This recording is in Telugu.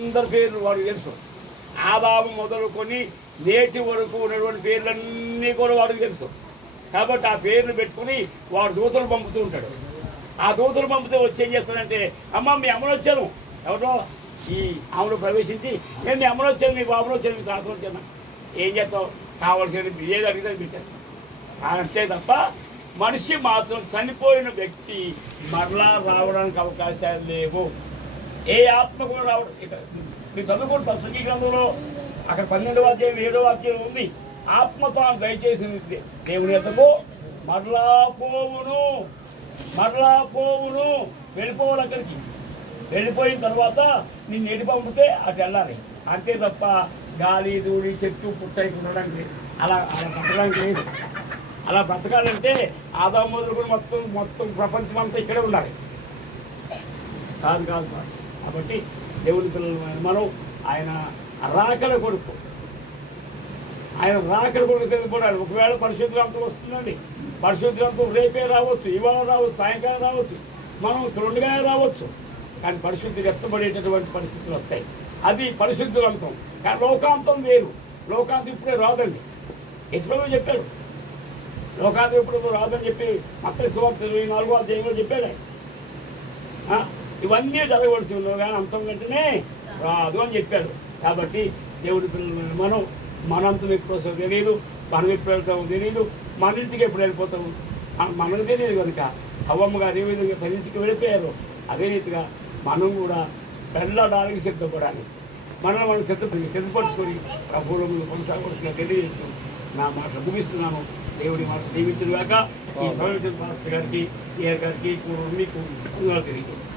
అందరి పేర్లు వాడికి తెలుసు. ఆదాము మొదలుకొని నేటి వరకు ఉన్నటువంటి పేర్లన్నీ కూడా వాడికి తెలుసు. కాబట్టి ఆ పేర్లు పెట్టుకుని వాడు దూతలు పంపుతూ ఉంటాడు. ఆ దూతలు పంపితే వచ్చి ఏం చేస్తాడంటే, అమ్మ మీ అమ్మలు వచ్చాను, ఎవరో ఈ ఆమెలో ప్రవేశించి, నేను మీ అమ్మలు వచ్చాను, మీ బాబులో వచ్చాను, మీ తాతలు వచ్చాను, ఏం చేస్తావు, కావాల్సిన ఏది అడిగితే పెట్టేస్తాను అంతే తప్ప మనిషి మాత్రం చనిపోయిన వ్యక్తి మరలా రావడానికి అవకాశాలు లేవు. ఏ ఆత్మ కూడా రావడం. మీరు చదువుకోండి ప్రసంగి గ్రంథంలో అక్కడ 12వ అధ్యాయం 7వ వాక్యం ఉంది. ఆత్మ తాను దయచేసింది దేవుని యొద్దకు మరలా పోవును వెళ్ళిపోవాలి. అక్కడికి వెళ్ళిపోయిన తర్వాత నిన్ను ఎడి పంపితే అటు వెళ్ళాలి అంతే తప్ప గాలి దూడి చెట్టు పుట్టయి ఉండడానికి లేదు. అలా బతకడానికి లేదు. అలా బ్రతకాలంటే ఆదాము మొదలు మొత్తం ప్రపంచం అంతా ఇక్కడే ఉండాలి. కాదు కాబట్టి దేవుని పిల్లలు మనం ఆయన రాకడ కొడుకు తెలుసుకోవాలి. ఒకవేళ పరిశుద్ధ గ్రంథం వస్తుందండి, పరిశుద్ధ గ్రంథం రేపే రావచ్చు, ఇవాళ రావచ్చు, సాయంకాలం రావచ్చు, మనం రెండుగానే రావచ్చు. కానీ పరిశుద్ధి ఎత్తబడేటటువంటి పరిస్థితులు వస్తాయి. అది పరిశుద్ధ గ్రంథం. కానీ లోకాంతం వేరు. లోకాంతం ఇప్పుడే రాదండి. యెషయా చెప్పాడు లోకాంతం ఇప్పుడు రాదని చెప్పి మత్తయి సువార్త 24వ అధ్యాయంలో చెప్పాడు. ఇవన్నీ జరగవలసి ఉన్నావు కానీ అంతం వెంటనే రాదు అని చెప్పాడు. కాబట్టి దేవుడి పిల్లలు మనంతం ఎప్పుడు వస్తామో తెలియదు, మనం ఎప్పుడు వెళ్తామో తెలియదు, మన ఇంటికి ఎప్పుడు వెళ్ళిపోతాము మనకు తెలియదు. కనుక హవ్వమ్మ గారు ఏ విధంగా తన ఇంటికి వెళ్ళిపోయారో అదే రీతిగా మనం కూడా వెళ్ళడానికి సిద్ధపడాలి. మనం సిద్ధపరచుకొని ప్రభువుల ముందు కొనసాగవలసిన తెలియజేస్తూ నా మాట ముగిస్తున్నాను. దేవుడి మాట దీవించిన దాకా ఈ సమయం పాస్టర్ గారికి, గారికి మీకు తెలియజేస్తాను.